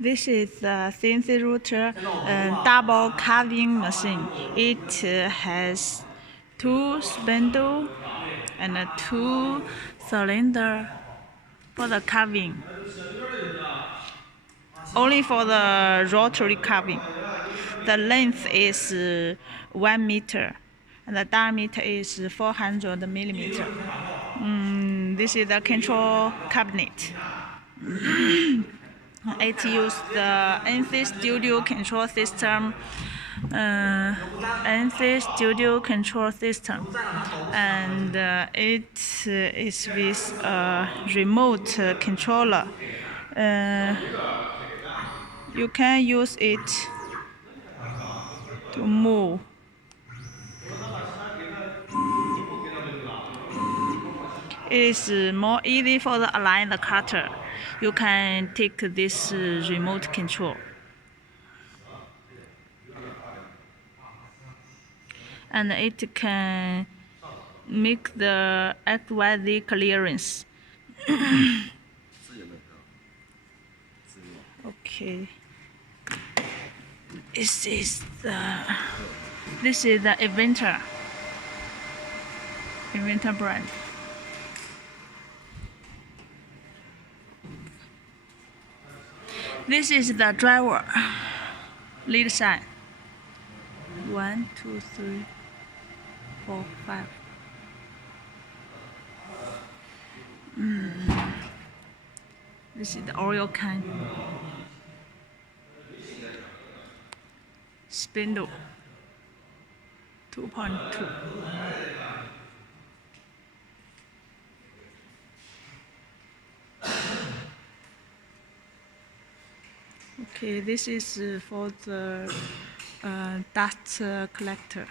This is the CNC router double carving machine. It has 2 spindle and 2 cylinder for the carving. Only for the rotary carving. The length is 1 meter and the diameter is 400 millimeter. This is the control cabinet. It uses the NC Studio control system. NC Studio control system, and it is with a remote controller. You can use it to move. It is more easy for the align the cutter. You can take this remote control. And it can make the XYZ clearance. Okay. This is the Inventor brand. This is the driver lead side. 1, 2, 3, 4, 5. This is the oil can. Spindle 2.2. Okay, this is for the dust collector.